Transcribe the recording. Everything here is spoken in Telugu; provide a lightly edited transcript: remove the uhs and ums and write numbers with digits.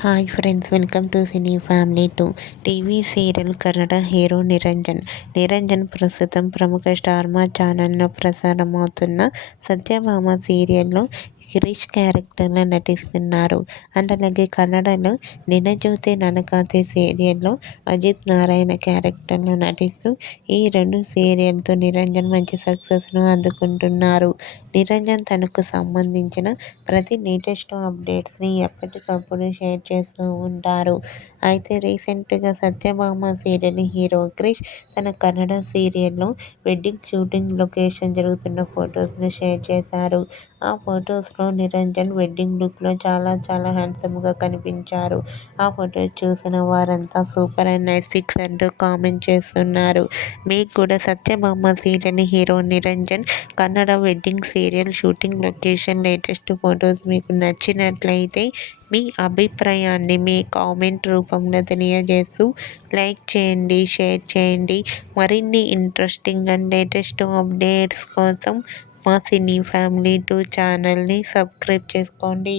Hi friends, welcome to cine family 2. TV serial Kannada hero Niranjan ప్రస్తుతం ప్రముఖ స్టార్ మా ఛానల్లో ప్రసారమవుతున్న సత్యభామ సీరియల్లో గిరీష్ క్యారెక్టర్లో నటిస్తున్నారు. అండ్ అలాగే కన్నడలో నినజ్యోతి ననకాతే సీరియల్లో అజిత్ నారాయణ క్యారెక్టర్లో నటిస్తూ ఈ రెండు సీరియల్తో నిరంజన్ మంచి సక్సెస్ను అందుకుంటున్నారు. నిరంజన్ తనకు సంబంధించిన ప్రతి లేటెస్ట్ అప్డేట్స్ని ఎప్పటికప్పుడు షేర్ చేస్తూ ఉంటారు. అయితే రీసెంట్గా సత్యభామ సీరియల్ హీరో క్రిష్ తన కన్నడ సీరియల్లో వెడ్డింగ్ షూటింగ్ లొకేషన్ జరుగుతున్న ఫొటోస్ను షేర్ చేశారు. ఆ ఫొటోస్లో నిరంజన్ వెడ్డింగ్ లుక్లో చాలా హ్యాండ్సమ్గా కనిపించారు. ఆ ఫొటోస్ చూసిన వారంతా సూపర్ అండ్ నైస్ పిక్స్ అంటూ కామెంట్ చేస్తున్నారు. మీకు కూడా Satyabhama serial hero Niranjan Kannada wedding serial shooting location latest photos మీకు నచ్చినట్లయితే మీ అభిప్రాయాన్ని మీ కామెంట్ రూపంలో తెలియజేస్తూ లైక్ చేయండి, షేర్ చేయండి. మరిన్ని ఇంట్రెస్టింగ్ అండ్ లేటెస్ట్ అప్డేట్స్ కోసం మా సినీ ఫ్యామిలీ 2 ఛానల్ని సబ్స్క్రైబ్ చేసుకోండి.